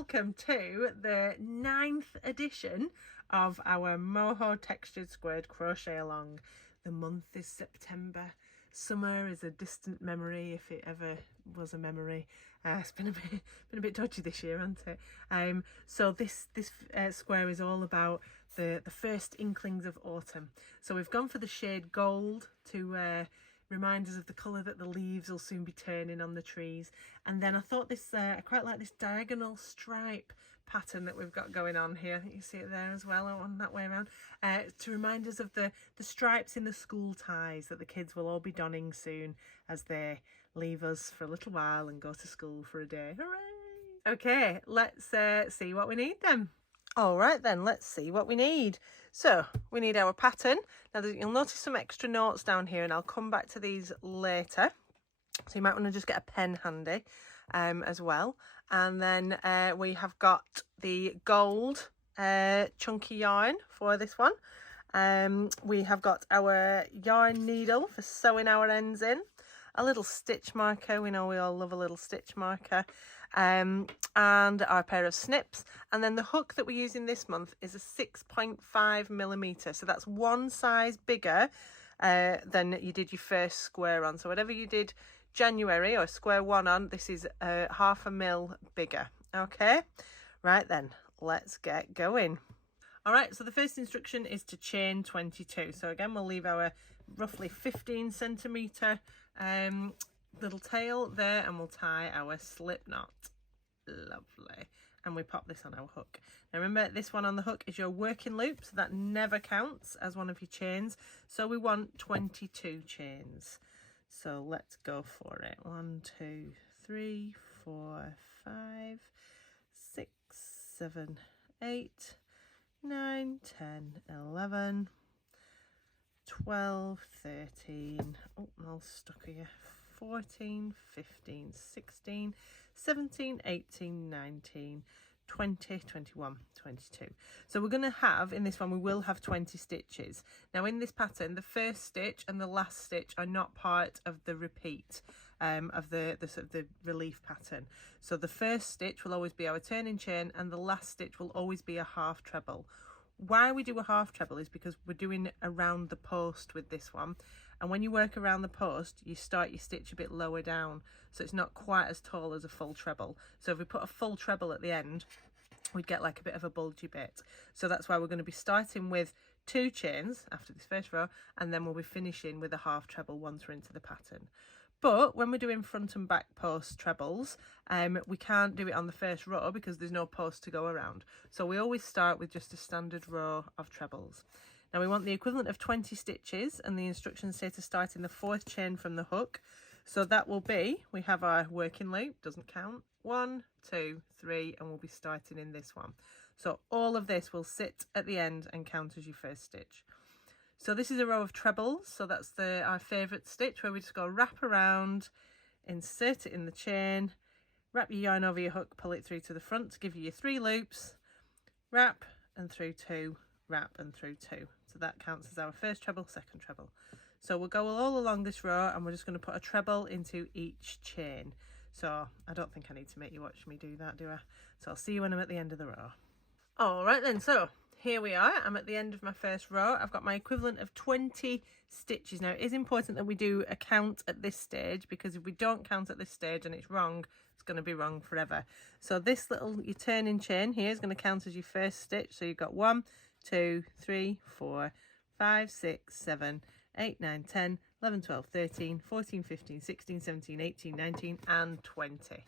welcome to the 9th edition of our Moho textured squared crochet along. The month is September. Summer is a distant memory, if it ever was a memory. It's been a bit dodgy this year, hasn't it? So this square is all about the first inklings of autumn. So we've gone for the shade gold to remind us of the colour that the leaves will soon be turning on the trees. And then I thought this, I quite like this diagonal stripe pattern that we've got going on here. I think you see it there as well, on that way around, to remind us of the stripes in the school ties that the kids will all be donning soon as they leave us for a little while and go to school for a day. Hooray! Okay, let's see what we need then. All right then, let's see what we need. So we need our pattern. Now you'll notice some extra notes down here, and I'll come back to these later. So you might want to just get a pen handy as well. And then we have got the gold chunky yarn for this one. We have got our yarn needle for sewing our ends in. A little stitch marker, we know we all love a little stitch marker, and our pair of snips. And then the hook that we're using this month is a 6.5mm, so that's one size bigger than you did your first square on. So whatever you did January or square one on, this is 0.5 mil bigger. Okay, right then, let's get going. All right, so the first instruction is to chain 22. So again, we'll leave our roughly 15cm little tail there, and we'll tie our slip knot. Lovely. And we pop this on our hook. Now remember, this one on the hook is your working loop, so that never counts as one of your chains. So we want 22 chains. So let's go for it. 1, 2, 3, 4, 5, 6, 7, 8, 9, 10, 11, 12, 13, oh, I'm all stuck here, 14, 15, 16, 17, 18, 19, 20, 21, 22. So we're going to have, in this one, we will have 20 stitches. Now in this pattern, the first stitch and the last stitch are not part of the repeat of the sort of the relief pattern. So the first stitch will always be our turning chain, and the last stitch will always be a half treble. Why we do a half treble is because we're doing around the post with this one, and when you work around the post you start your stitch a bit lower down, so it's not quite as tall as a full treble. So if we put a full treble at the end, we'd get like a bit of a bulgy bit. So that's why we're going to be starting with 2 chains after this first row, and then we'll be finishing with a half treble once we're into the pattern. But when we're doing front and back post trebles, we can't do it on the first row because there's no post to go around. So we always start with just a standard row of trebles. Now we want the equivalent of 20 stitches, and the instructions say to start in the 4th chain from the hook. So that will be, we have our working loop, doesn't count, 1, 2, 3, and we'll be starting in this one. So all of this will sit at the end and count as your first stitch. So this is a row of trebles, so that's our favourite stitch, where we just go wrap around, insert it in the chain, wrap your yarn over your hook, pull it through to the front to give you your 3 loops, wrap and through 2, wrap and through 2. So that counts as our first treble, second treble. So we'll go all along this row, and we're just going to put a treble into each chain. So I don't think I need to make you watch me do that, do I? So I'll see you when I'm at the end of the row. All right then, so here we are. I'm at the end of my first row. I've got my equivalent of 20 stitches. Now it is important that we do a count at this stage, because if we don't count at this stage and it's wrong, it's going to be wrong forever. So this little, your turning chain here is going to count as your first stitch. So you've got 1, 2, 3, 4, 5, 6, 7, 8, 9, 10, 11, 12, 13, 14, 15, 16, 17, 18, 19 and 20.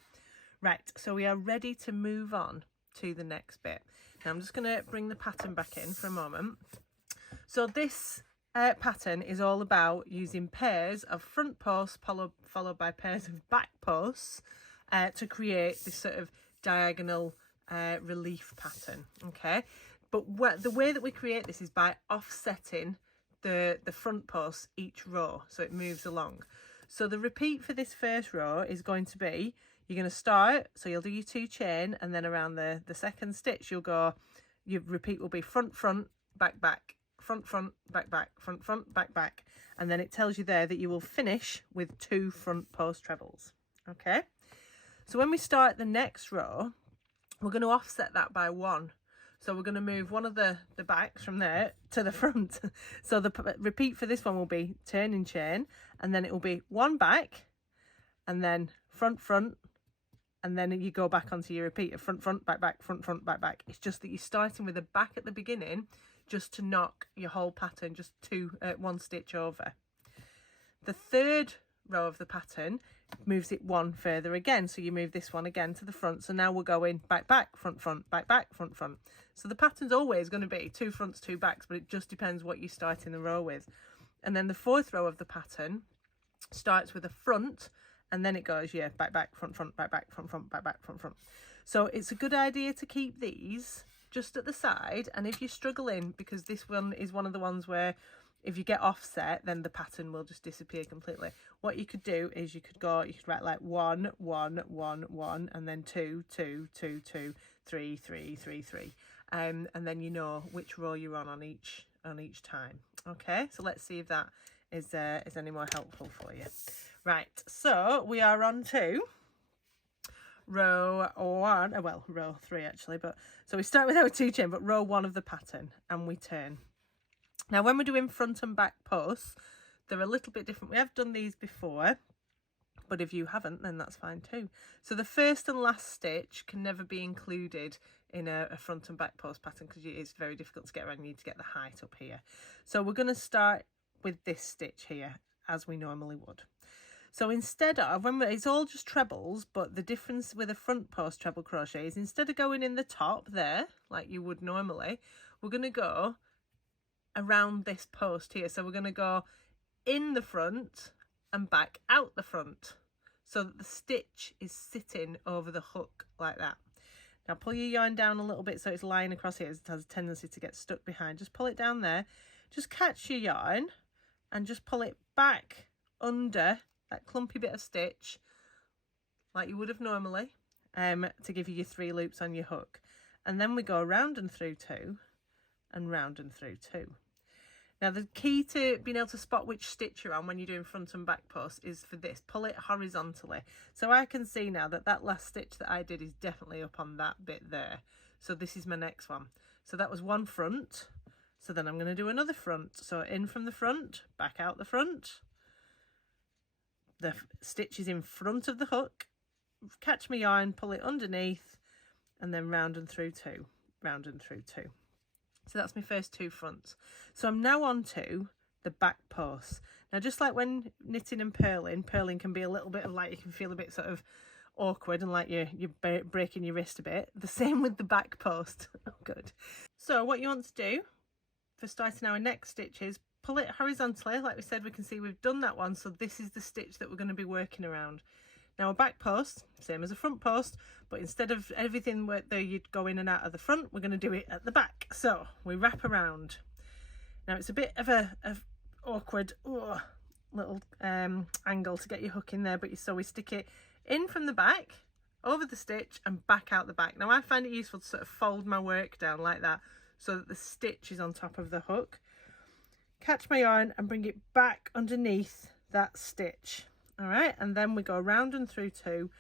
Right, so we are ready to move on to the next bit. Now I'm just going to bring the pattern back in for a moment. So this pattern is all about using pairs of front posts followed by pairs of back posts to create this sort of diagonal relief pattern. Okay, but the way that we create this is by offsetting the front posts each row, so it moves along. So the repeat for this first row is going to be, you're going to start, so you'll do your 2 chain, and then around the second stitch you'll go, your repeat will be front, front, back, back, front, front, back, back, front, front, back, back, and then it tells you there that you will finish with 2 front post trebles. Okay, so when we start the next row, we're going to offset that by 1. So we're going to move one of the backs from there to the front. So the repeat for this one will be turning chain, and then it will be 1 back, and then front, front, and then you go back onto your repeat of front, front, back, back, front, front, back, back. It's just that you're starting with a back at the beginning, just to knock your whole pattern just 1 stitch over. The 3rd row of the pattern moves it 1 further again, so you move this one again to the front. So now we're going back, back, front, front, back, back, front, front. So the pattern's always going to be 2 fronts, 2 backs, but it just depends what you start in the row with. And then the 4th row of the pattern starts with a front, and then it goes, yeah, back, back, front, front, back, back, front, front, back, back, front, front. So it's a good idea to keep these just at the side. And if you're struggling, because this one is one of the ones where if you get offset, then the pattern will just disappear completely. What you could do is you could write like 1, 1, 1, 1, and then 2, 2, 2, 2, 3, 3, 3, 3. And then you know which row you're on each time. Okay, so let's see if that is any more helpful for you. Right, so we are on to row 1, well, row 3 actually, but so we start with our 2 chain, but row 1 of the pattern, and we turn. Now when we're doing front and back posts, they're a little bit different. We have done these before, but if you haven't, then that's fine too. So the first and last stitch can never be included in a front and back post pattern, because it's very difficult to get around. You need to get the height up here. So we're going to start with this stitch here, as we normally would. So instead of, it's all just trebles, but the difference with a front post treble crochet is instead of going in the top there, like you would normally, we're going to go around this post here. So we're going to go in the front and back out the front, so that the stitch is sitting over the hook like that. Now pull your yarn down a little bit so it's lying across here, as it has a tendency to get stuck behind. Just pull it down there, just catch your yarn and just pull it back under that clumpy bit of stitch like you would have normally, to give you your 3 loops on your hook. And then we go round and through 2 and round and through 2. Now the key to being able to spot which stitch you're on when you're doing front and back posts is for this, pull it horizontally. So I can see now that that last stitch that I did is definitely up on that bit there. So this is my next one. So that was 1 front. So then I'm going to do another front. So in from the front, back out the front. The stitch is in front of the hook. Catch my yarn, pull it underneath, and then round and through 2, round and through 2. So that's my first 2 fronts. So I'm now on to the back posts. Now just like when knitting and purling can be a little bit of like, you can feel a bit sort of awkward and like you're breaking your wrist a bit. The same with the back post. Oh, good. So what you want to do for starting our next stitch is pull it horizontally. Like we said, we can see we've done that one. So this is the stitch that we're going to be working around. Now a back post, same as a front post, but instead of everything where you'd go in and out of the front, we're going to do it at the back. So we wrap around. Now it's a bit of a awkward little angle to get your hook in there, but so we stick it in from the back, over the stitch and back out the back. Now I find it useful to sort of fold my work down like that so that the stitch is on top of the hook. Catch my yarn and bring it back underneath that stitch. All right, and then we go round and through 2,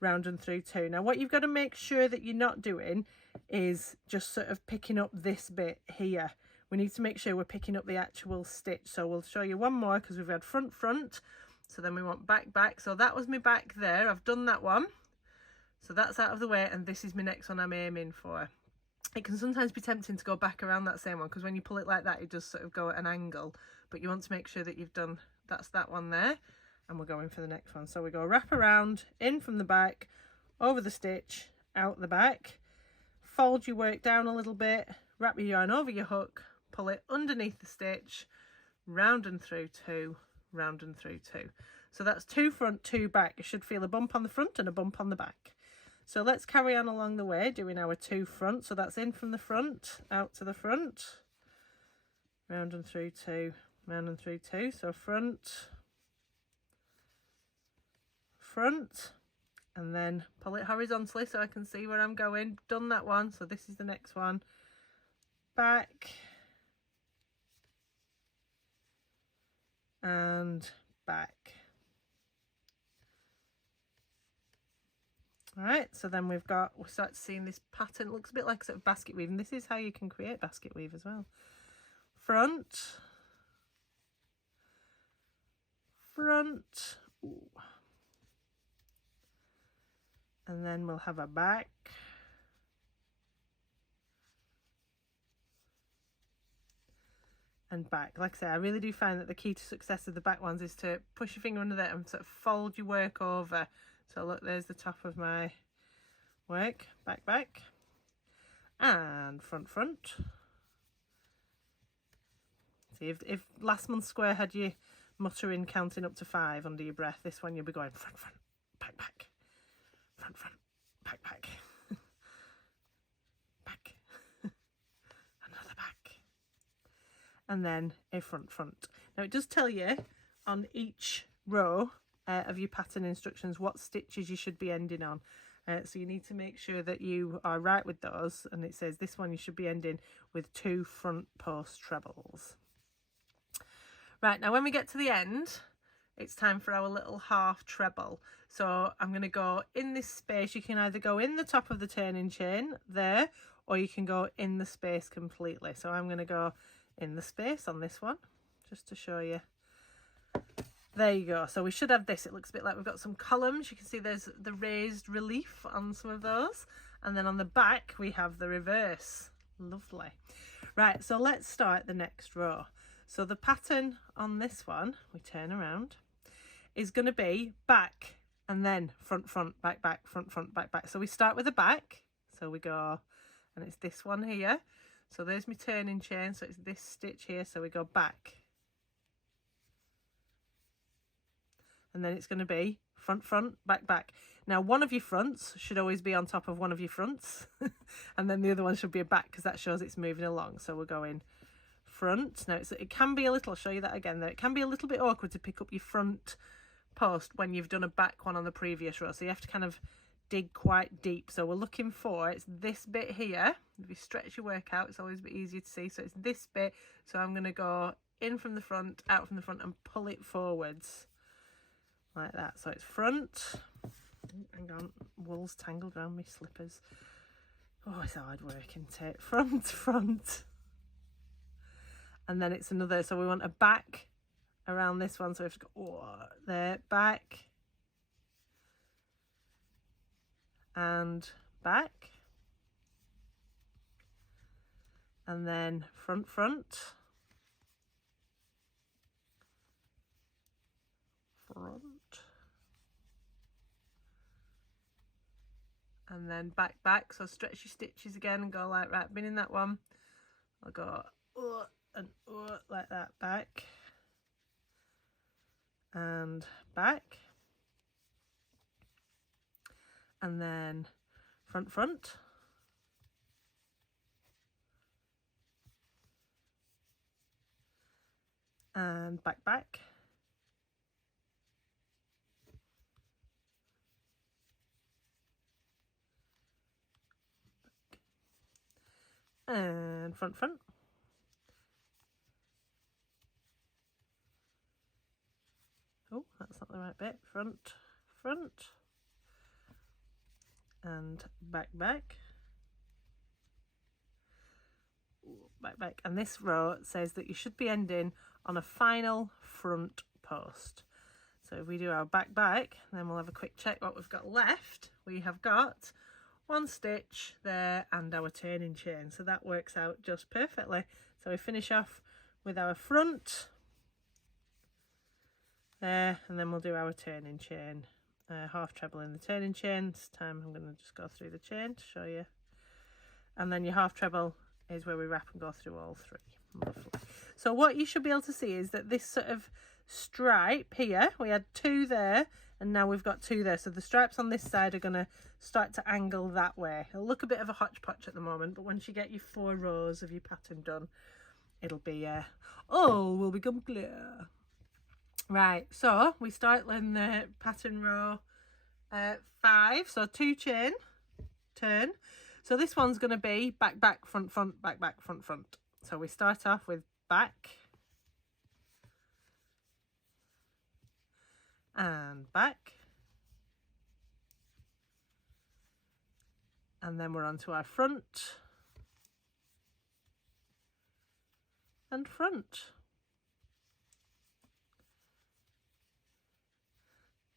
round and through 2. Now what you've got to make sure that you're not doing is just sort of picking up this bit here. We need to make sure we're picking up the actual stitch. So we'll show you one more because we've had front, front. So then we want back, back. So that was my back there. I've done that one. So that's out of the way, and this is my next one I'm aiming for. It can sometimes be tempting to go back around that same one because when you pull it like that, it does sort of go at an angle. But you want to make sure that you've done, that's that one there. And we're going for the next one. So we go wrap around, in from the back, over the stitch, out the back. Fold your work down a little bit, wrap your yarn over your hook, pull it underneath the stitch, round and through 2, round and through 2. So that's 2 front, 2 back. You should feel a bump on the front and a bump on the back. So let's carry on along the way doing our 2 front. So that's in from the front, out to the front, round and through 2, round and through 2. So front, front, and then pull it horizontally so I can see where I'm going. Done that one, so this is the next one. Back and back. All right, so then we'll start seeing this pattern. It looks a bit like sort of basket weave, and this is how you can create basket weave as well. Front, front, ooh. And then we'll have a back, and back. Like I say, I really do find that the key to success of the back ones is to push your finger under there and sort of fold your work over. So look, there's the top of my work, back, back, and front, front. See, if last month's square had you muttering, counting up to 5 under your breath, this one you'll be going front, front, back, back, front, front, back, back, back, another back, and then a front, front. Now it does tell you on each row of your pattern instructions what stitches you should be ending on. So you need to make sure that you are right with those, and it says this one you should be ending with 2 front post trebles. Right, now when we get to the end, it's time for our little half treble. So I'm going to go in this space. You can either go in the top of the turning chain there, or you can go in the space completely. So I'm going to go in the space on this one, just to show you. There you go. So we should have this. It looks a bit like we've got some columns. You can see there's the raised relief on some of those. And then on the back, we have the reverse. Lovely. Right, so let's start the next row. So the pattern on this one, we turn around, is going to be back and then front, front, back, back, front, front, back, back. So we start with the back. So we go, and it's this one here. So there's my turning chain. So it's this stitch here. So we go back. And then it's going to be front, front, back, back. Now, one of your fronts should always be on top of one of your fronts. And then the other one should be a back, because that shows it's moving along. So we're going front. Now, it can be a little, I'll show you that again though. It can be a little bit awkward to pick up your front post when you've done a back one on the previous row. So you have to kind of dig quite deep. So we're looking for, it's this bit here. If you stretch your work out, it's always a bit easier to see. So it's this bit. So I'm going to go in from the front, out from the front, and pull it forwards. Like that. So it's front. Hang on, wool's tangled around my slippers. Oh, it's hard work, isn't it? Front, front. And then it's another, so we want a back around this one. So we have to go there, back. And back. And then front, front. Front. And then back, back. So stretch your stitches again and go like, right, been in that one. I'll go and like that, back. And back. And then front, front. And back, back. And front, front. Oh, that's not the right bit. Front, front. And back, back. Back, back. And this row says that you should be ending on a final front post. So if we do our back, back, then we'll have a quick check what we've got left. We have got one stitch there and our turning chain, so that works out just perfectly. So we finish off with our front there, and then we'll do our turning chain, half treble in the turning chain. This time I'm going to just go through the chain to show you, and then your half treble is where we wrap and go through all 3. Lovely. So what you should be able to see is that this sort of stripe here, we had 2 there, and now we've got 2 there. So the stripes on this side are going to start to angle that way. It'll look a bit of a hodgepodge at the moment, but once you get your 4 rows of your pattern done, it'll be, all will become clear. Right, so we start in the pattern row 5. So 2 chain, turn. So this one's going to be back, back, front, front, back, back, front, front. So we start off with back. And back. and then we're on to our front and front.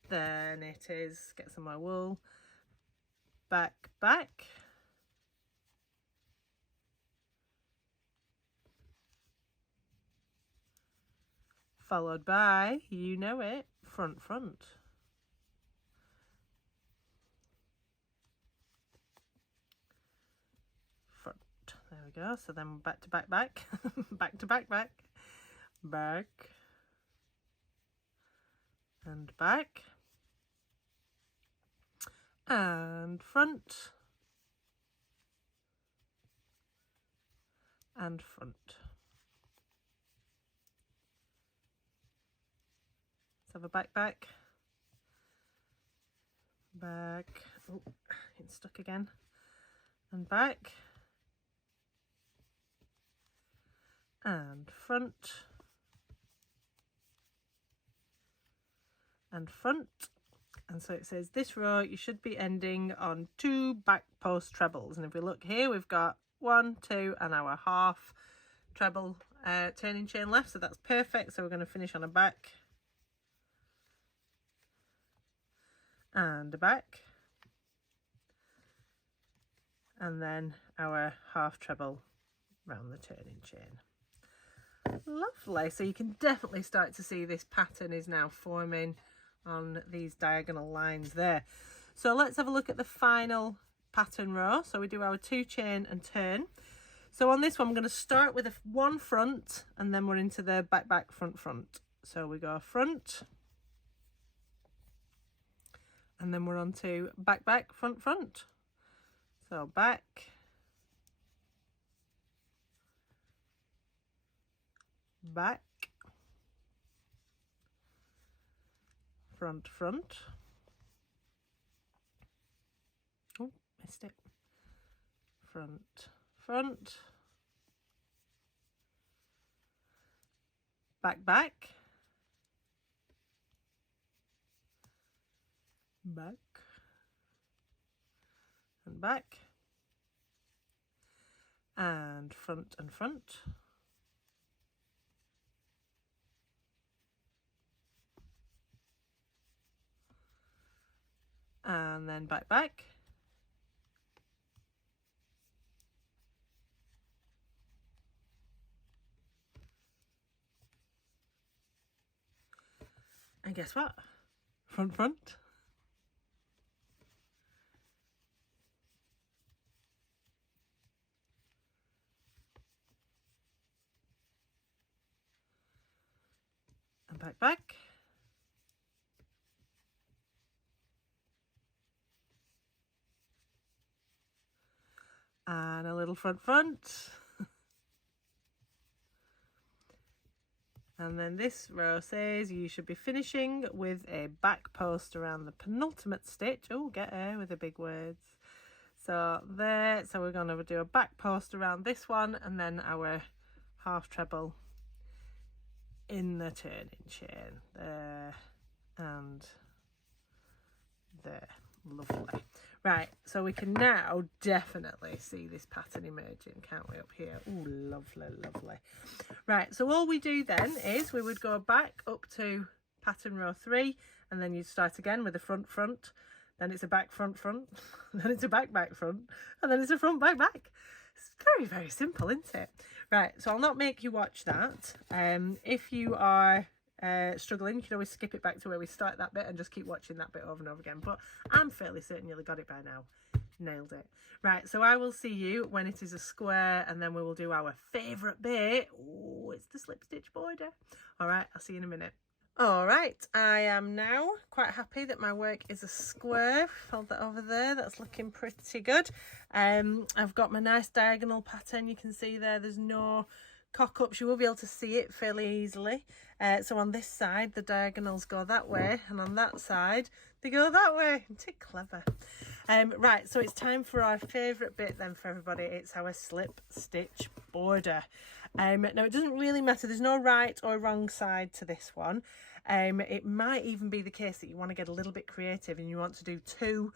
Then it is, get some more wool, back, back, followed by, you know it, front, front. Front, there we go. So then back to back, back, back to back, back, back, and back, and front, and front. Let's have a back, back, back, oh, it's stuck again, and back, and front, and front. And so it says this row you should be ending on 2 back post trebles, and if we look here we've got 1, 2 and our half treble turning chain left, so that's perfect. So we're going to finish on a back and a back, and then our half treble round the turning chain. Lovely. So you can definitely start to see this pattern is now forming on these diagonal lines there. So let's have a look at the final pattern row. So we do our 2 chain and turn. So on this one I'm going to start with a 1 front, and then we're into the back, back, front, front. So we go front, and then we're on to back, back, front, front. So back, back, front, front. Oh, missed it. Front, front, back, back, back, and back, and front and front, and then back, back, and guess what? Front, front. And back, back. And a little front, front. And then this row says you should be finishing with a back post around the penultimate stitch. Oh, get her with the big words. So there, so we're going to do a back post around this one, and then our half treble in the turning chain. There and there. Lovely. Right, so we can now definitely see this pattern emerging, can't we, up here? Oh, lovely, lovely. Right, so all we do then is we would go back up to pattern row 3, and then you'd start again with a front, front, then it's a back, front, front, then it's a back, back, front, and then it's a front, back, back. It's very, very simple, isn't it? Right, so I'll not make you watch that. If you are struggling, you can always skip it back to where we start that bit and just keep watching that bit over and over again, but I'm fairly certain you'll have got it by now. Nailed it. Right, so I will see you when it is a square, and then we will do our favourite bit. Oh, it's the slip stitch border. All right, I'll see you in a minute. All right, I am now quite happy that my work is a square. Fold that over there, that's looking pretty good. I've got my nice diagonal pattern. You can see there's no cock-ups. You will be able to see it fairly easily. So on this side the diagonals go that way, and on that side they go that way. Isn't it clever? Right, so it's time for our favourite bit then for everybody. It's our slip stitch border. Now it doesn't really matter, there's no right or wrong side to this one. It might even be the case that you want to get a little bit creative and you want to do 2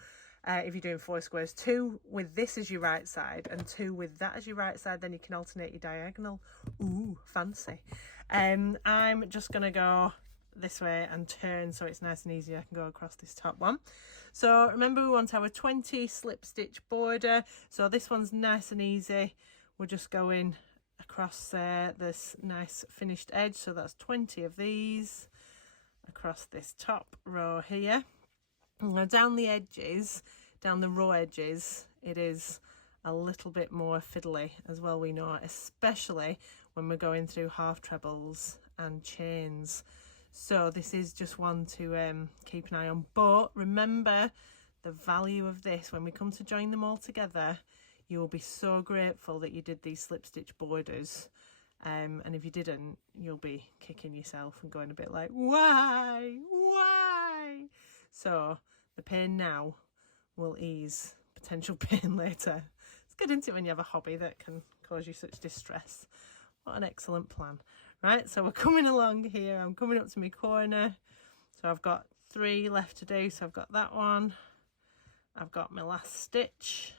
if you're doing 4 squares, 2 with this as your right side and 2 with that as your right side, then you can alternate your diagonal. Ooh, fancy. I'm just going to go this way and turn so it's nice and easy. I can go across this top one. So remember, we want our 20 slip stitch border, so this one's nice and easy. We're just going across this nice finished edge, so that's 20 of these across this top row here. Now down the edges, down the row edges, it is a little bit more fiddly as well, we know, especially when we're going through half trebles and chains. So this is just one to keep an eye on. But remember the value of this when we come to join them all together. You will be so grateful that you did these slip stitch borders. And if you didn't, you'll be kicking yourself and going a bit like, why? So the pain now will ease potential pain later. It's good, isn't it, when you have a hobby that can cause you such distress? What an excellent plan. Right, so we're coming along here. I'm coming up to my corner. So I've got 3 left to do. So I've got that one. I've got my last stitch.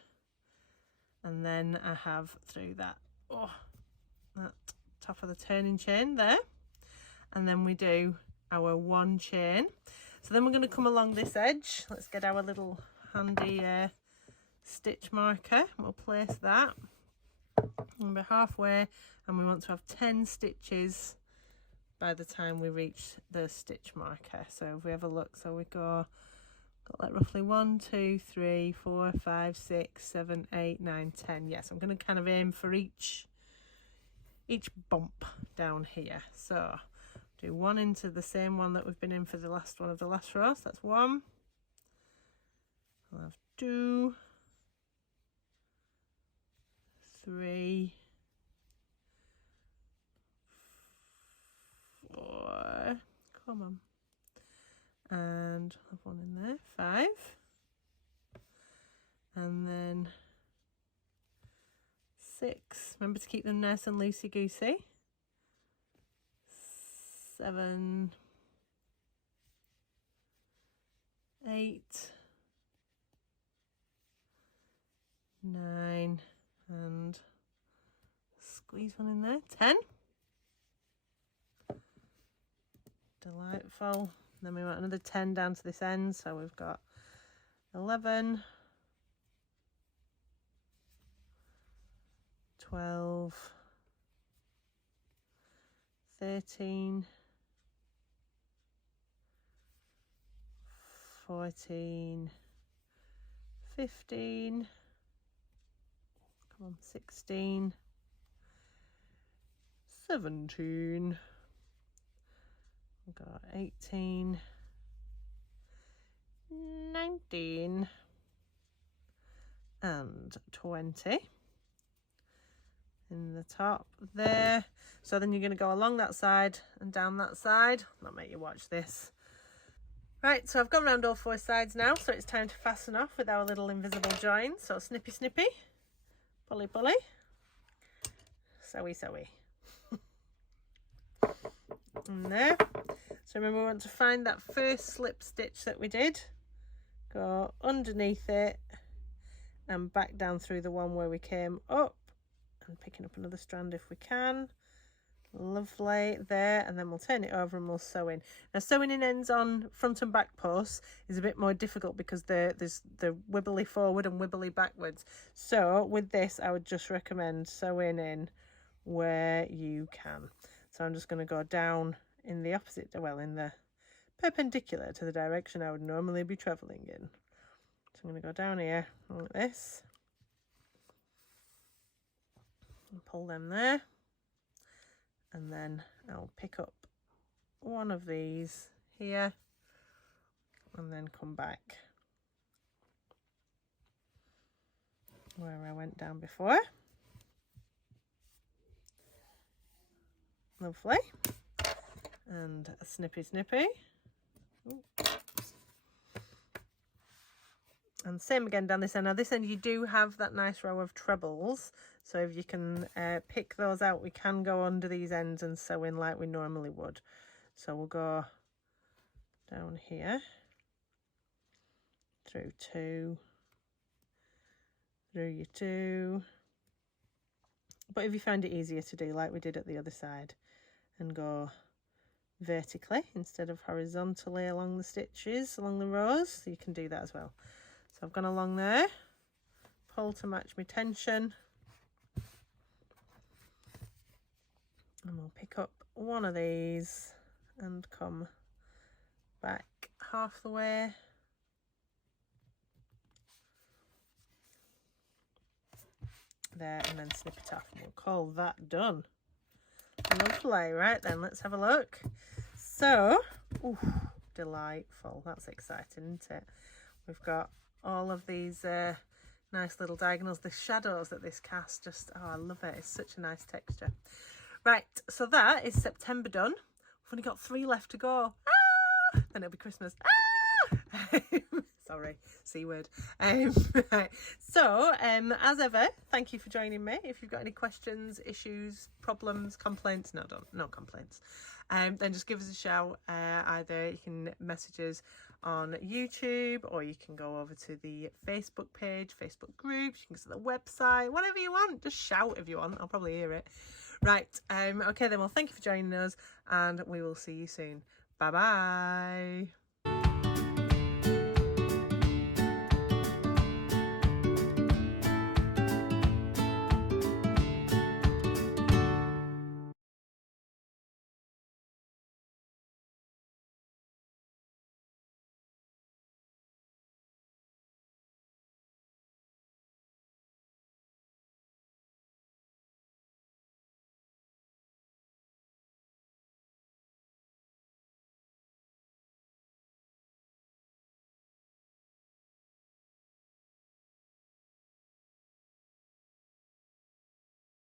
And then I have through that, that top of the turning chain there. And then we do our 1 chain. So then we're going to come along this edge. Let's get our little handy stitch marker. We'll place that. And we're halfway, and we want to have 10 stitches by the time we reach the stitch marker. So if we have a look, so we got like roughly 1, 2, 3, 4, 5, 6, 7, 8, 9, 10. Yes, I'm going to kind of aim for each bump down here. So do 1 into the same one that we've been in for the last one of the last row. So that's 1. I'll have 2, 3, 4, come on, and I'll have 1 in there, 5, and then 6. Remember to keep them nice and loosey goosey. 7, 8, 9, and squeeze 1 in there, 10. Delightful. Then we want another 10 down to this end, so we've got 11, 12, 13, 14, 15, come on, 16, 17, we've got 18, 19, and 20 in the top there. So then you're going to go along that side and down that side. I'll make you watch this. Right, so I've gone around all 4 sides now, so it's time to fasten off with our little invisible join. So snippy snippy, pulley pulley, sewy sewy. In there. So remember, we want to find that first slip stitch that we did, go underneath it and back down through the one where we came up, and picking up another strand if we can. Lovely, there, and then we'll turn it over and we'll sew in. Now sewing in ends on front and back posts is a bit more difficult because there's the wibbly forward and wibbly backwards. So with this, I would just recommend sewing in where you can. So I'm just going to go down in the opposite, well, in the perpendicular to the direction I would normally be traveling in. So I'm going to go down here like this and pull them there, and then I'll pick up one of these here and then come back where I went down before. Lovely. And a snippy snippy. Ooh. And same again down this end. Now this end you do have that nice row of trebles, so if you can pick those out, we can go under these ends and sew in like we normally would. So we'll go down here through 2, do your 2. But if you find it easier to do like we did at the other side and go vertically instead of horizontally along the stitches, along the rows, you can do that as well. So I've gone along there, pull to match my tension, and we'll pick up one of these and come back half the way. There, and then snip it off, and we'll call that done. Lovely. Right then, let's have a look. So, ooh, delightful. That's exciting, isn't it? We've got all of these nice little diagonals, the shadows that this cast, just, oh, I love it. It's such a nice texture. Right, so that is September done. We've only got 3 left to go. Ah! Then it'll be Christmas. Ah! Sorry, C word. Right. So, as ever, thank you for joining me. If you've got any questions, issues, problems, complaints, no complaints, then just give us a shout. Either you can message us on YouTube, or you can go over to the Facebook page, Facebook groups, you can go to the website, whatever you want. Just shout if you want, I'll probably hear it. Right, okay then, well, thank you for joining us, and we will see you soon. Bye bye.